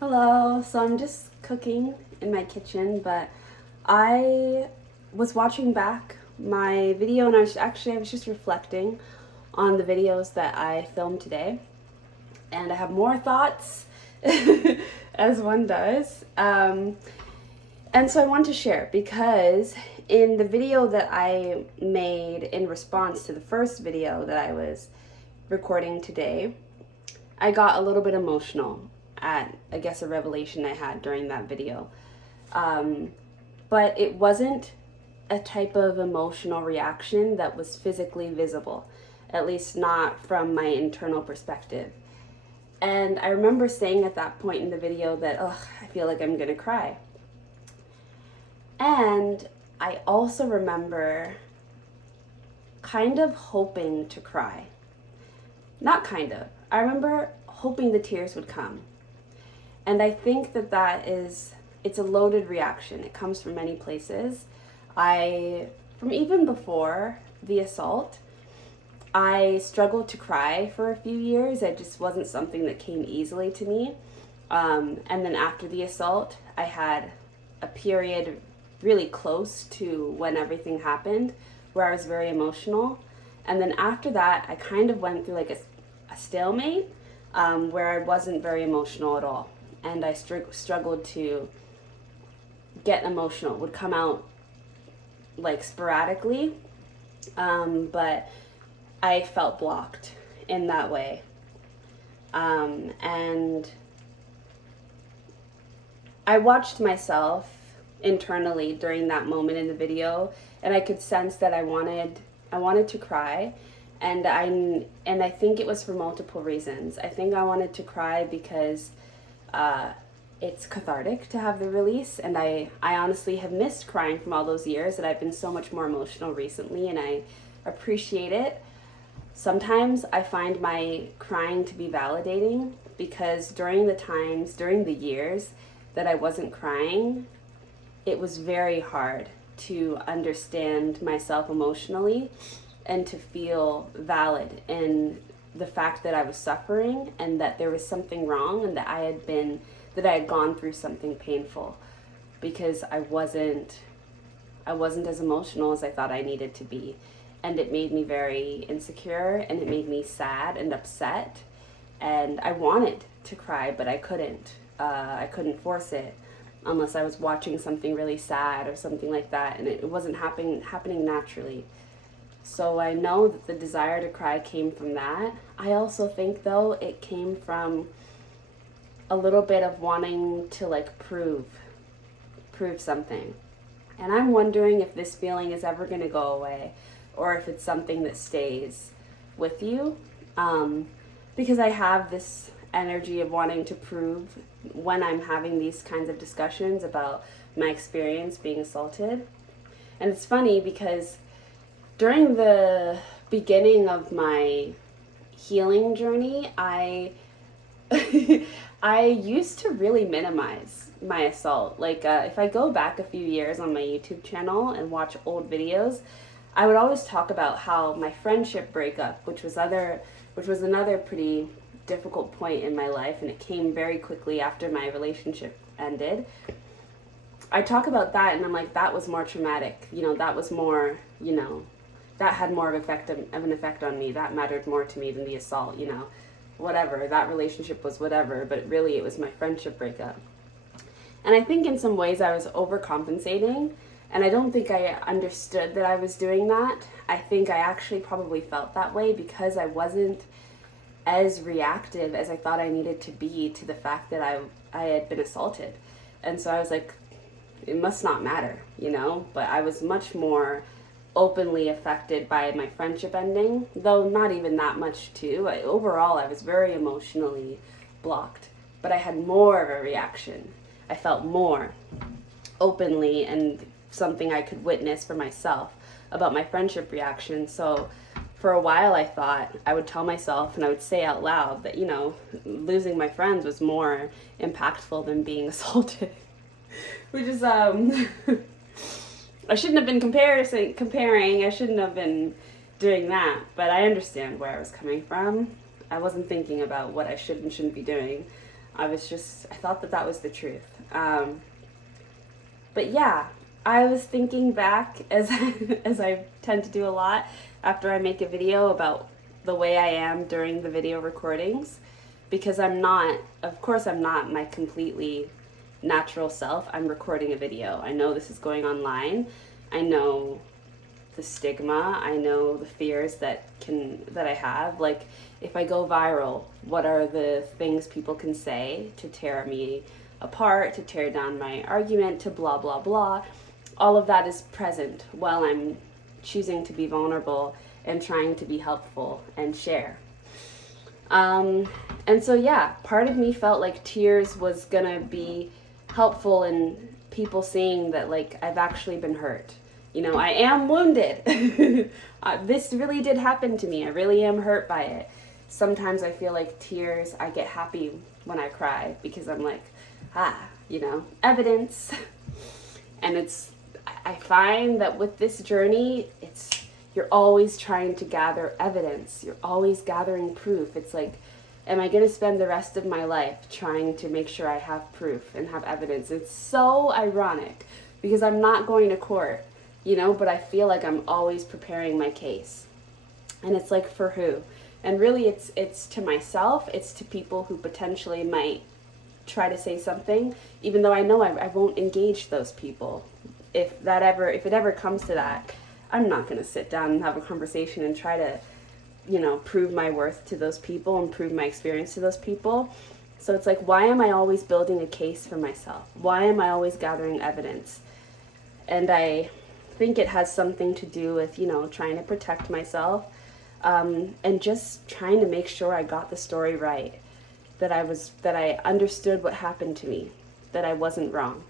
Hello, so I'm just cooking in my kitchen, but I was watching back my video and I was just reflecting on the videos that I filmed today, and I have more thoughts as one does. And so I want to share because in the video that I made in response to the first video that I was recording today, I got a little bit emotional at, I guess, a revelation I had during that video. But it wasn't a type of emotional reaction that was physically visible, at least not from my internal perspective. And I remember saying at that point in the video that, I feel like I'm gonna cry. And I also remember kind of hoping to cry. Not kind of. I remember hoping the tears would come. And I think it's a loaded reaction. It comes from many places. From even before the assault, I struggled to cry for a few years. It just wasn't something that came easily to me. And then after the assault, I had a period really close to when everything happened where I was very emotional. And then after that, I kind of went through like a stalemate where I wasn't very emotional at all. And I struggled to get emotional. It would come out like sporadically, but I felt blocked in that way. And I watched myself internally during that moment in the video, and I could sense that I wanted to cry, and I think it was for multiple reasons. I think I wanted to cry because it's cathartic to have the release, and I honestly have missed crying from all those years, and I've been so much more emotional recently, and I appreciate it. Sometimes I find my crying to be validating because during the years that I wasn't crying, it was very hard to understand myself emotionally and to feel valid in the fact that I was suffering and that there was something wrong and that I had gone through something painful, because I wasn't as emotional as I thought I needed to be. And it made me very insecure, and it made me sad and upset, and I wanted to cry, but I couldn't. I couldn't force it unless I was watching something really sad or something like that, and it wasn't happening naturally. So I know that the desire to cry came from that. I also think, though, it came from a little bit of wanting to like prove something. And I'm wondering if this feeling is ever going to go away, or if it's something that stays with you. Because I have this energy of wanting to prove when I'm having these kinds of discussions about my experience being assaulted. And it's funny because during the beginning of my healing journey, I I used to really minimize my assault. Like if I go back a few years on my YouTube channel and watch old videos, I would always talk about how my friendship breakup, which was another pretty difficult point in my life, and it came very quickly after my relationship ended. I talk about that, and I'm like, that was more traumatic. That was more, that had more of an effect on me. That mattered more to me than the assault. Whatever. That relationship was whatever, but really it was my friendship breakup. And I think in some ways I was overcompensating. And I don't think I understood that I was doing that. I think I actually probably felt that way because I wasn't as reactive as I thought I needed to be to the fact that I had been assaulted. And so I was like, it must not matter, But I was much more openly affected by my friendship ending, though not even that much too. Overall, I was very emotionally blocked. But I had more of a reaction. I felt more openly and something I could witness for myself about my friendship reaction. So for a while I thought I would tell myself and I would say out loud that, losing my friends was more impactful than being assaulted. Which is, I shouldn't have been comparing, I shouldn't have been doing that, but I understand where I was coming from. I wasn't thinking about what I should and shouldn't be doing. I thought that was the truth. But yeah, I was thinking back, as as I tend to do a lot after I make a video, about the way I am during the video recordings, because of course I'm not my completely natural self. I'm recording a video. I know this is going online. I know the stigma. I know the fears that I have. Like, if I go viral, what are the things people can say to tear me apart, to tear down my argument, to blah, blah, blah. All of that is present while I'm choosing to be vulnerable and trying to be helpful and share. And so, yeah, part of me felt like tears was gonna be helpful in people seeing that, like, I've actually been hurt. You know, I am wounded. This really did happen to me. I really am hurt by it. Sometimes I feel like tears, I get happy when I cry because I'm like, you know, evidence. And I find that with this journey, you're always trying to gather evidence. You're always gathering proof. It's like, am I going to spend the rest of my life trying to make sure I have proof and have evidence? It's so ironic because I'm not going to court, you know, but I feel like I'm always preparing my case. And it's like, for who? And really it's to myself, it's to people who potentially might try to say something, even though I know I won't engage those people. If it ever comes to that, I'm not going to sit down and have a conversation and try to, you know, prove my worth to those people and prove my experience to those people. So it's like, why am I always building a case for myself? Why am I always gathering evidence? And I think it has something to do with, you know, trying to protect myself, and just trying to make sure I got the story right, that I understood what happened to me, that I wasn't wrong.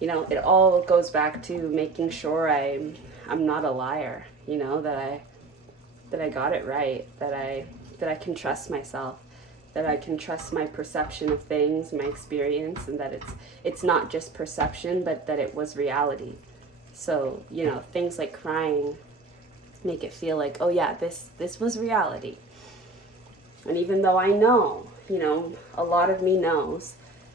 You know, it all goes back to making sure I'm not a liar, you know, that I got it right, that I can trust myself, that I can trust my perception of things, my experience, and that it's not just perception, but that it was reality. So, you know, things like crying make it feel like, oh yeah, this was reality. And even though I know, you know, a lot of me knows,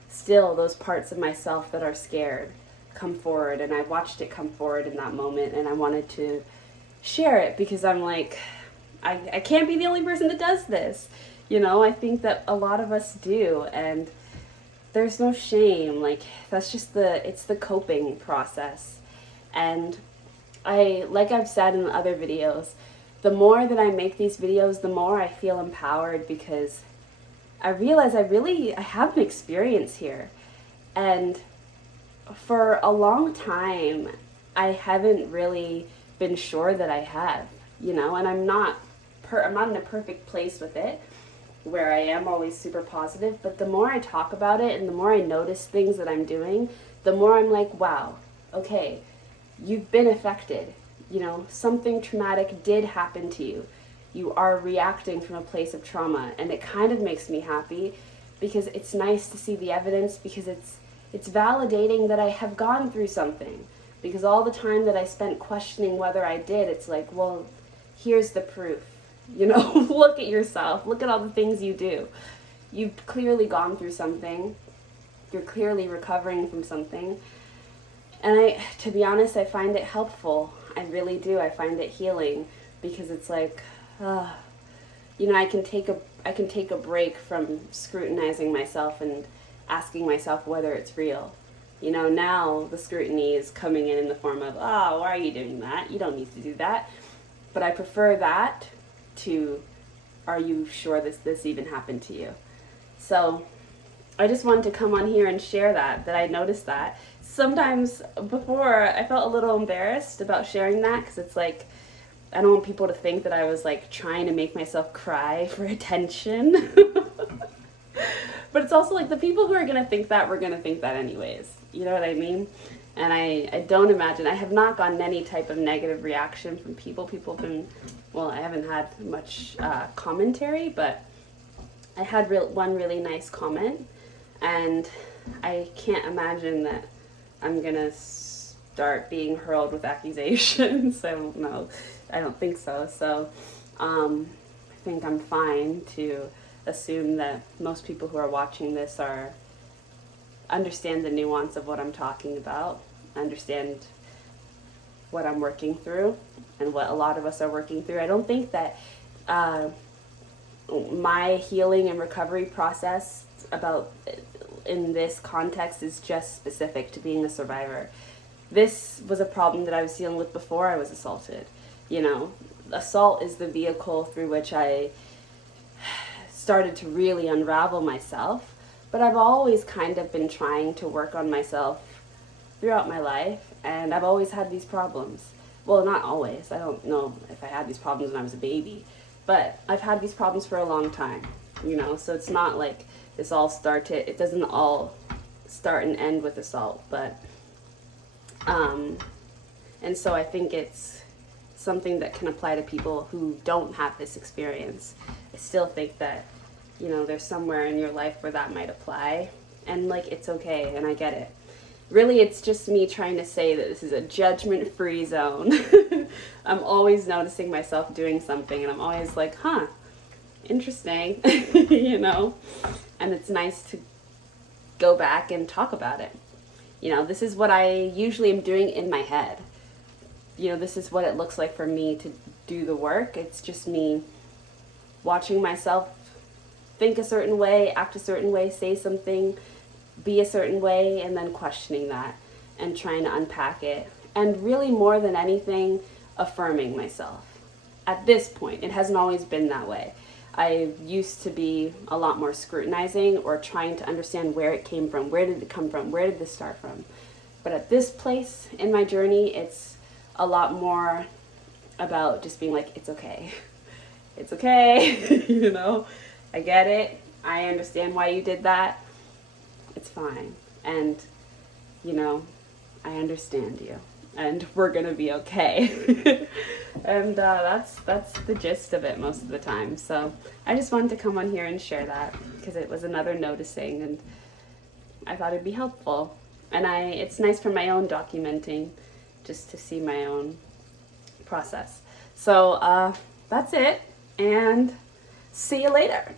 still those parts of myself that are scared come forward, and I watched it come forward in that moment, and I wanted to share it because I'm like, I can't be the only person that does this. You know, I think that a lot of us do, and there's no shame. Like, that's just it's the coping process. And like I've said in other videos, the more that I make these videos, the more I feel empowered, because I realize I have an experience here. And for a long time, I haven't really been sure that I have, you know, and I'm not in a perfect place with it where I am always super positive, but the more I talk about it and the more I notice things that I'm doing, the more I'm like, wow, okay, you've been affected, you know, something traumatic did happen to you. You are reacting from a place of trauma, and it kind of makes me happy because it's nice to see the evidence, because it's validating that I have gone through something. Because all the time that I spent questioning whether I did, it's like, well, here's the proof. You know, look at yourself. Look at all the things you do. You've clearly gone through something. You're clearly recovering from something. And to be honest, I find it helpful. I really do. I find it healing, because it's like, you know, I can take a break from scrutinizing myself and asking myself whether it's real. You know, now the scrutiny is coming in the form of, why are you doing that? You don't need to do that. But I prefer that to, are you sure this even happened to you? So I just wanted to come on here and share that I noticed that. Sometimes before, I felt a little embarrassed about sharing that, because it's like, I don't want people to think that I was like trying to make myself cry for attention. But it's also like, the people who are going to think that were going to think that anyways. You know what I mean? And I don't imagine, I have not gotten any type of negative reaction from people. People have been, well, I haven't had much commentary, but I had one really nice comment, and I can't imagine that I'm going to start being hurled with accusations. I don't know. I don't think so. So I think I'm fine to assume that most people who are watching this understand the nuance of what I'm talking about, understand what I'm working through and what a lot of us are working through. I don't think that my healing and recovery process in this context is just specific to being a survivor. This was a problem that I was dealing with before I was assaulted. You know, assault is the vehicle through which I started to really unravel myself, but I've always kind of been trying to work on myself throughout my life, and I've always had these problems. Well, not always. I don't know if I had these problems when I was a baby, but I've had these problems for a long time, you know, so it's not like it doesn't all start and end with assault, but, and so I think it's something that can apply to people who don't have this experience. I still think that, you know, there's somewhere in your life where that might apply, and like, it's okay, and I get it. Really, it's just me trying to say that this is a judgment-free zone. I'm always noticing myself doing something, and I'm always like, huh, interesting, you know? And it's nice to go back and talk about it. You know, this is what I usually am doing in my head. You know, this is what it looks like for me to do the work. It's just me watching myself think a certain way, act a certain way, say something, be a certain way, and then questioning that and trying to unpack it. And really, more than anything, affirming myself. At this point, it hasn't always been that way. I used to be a lot more scrutinizing or trying to understand where it came from. Where did it come from? Where did this start from? But at this place in my journey, it's a lot more about just being like, it's okay. It's okay, you know? I get it. I understand why you did that. It's fine. And, you know, I understand you. And we're going to be okay. And that's the gist of it most of the time. So I just wanted to come on here and share that because it was another noticing, and I thought it'd be helpful. And it's nice for my own documenting, just to see my own process. So that's it, and see you later.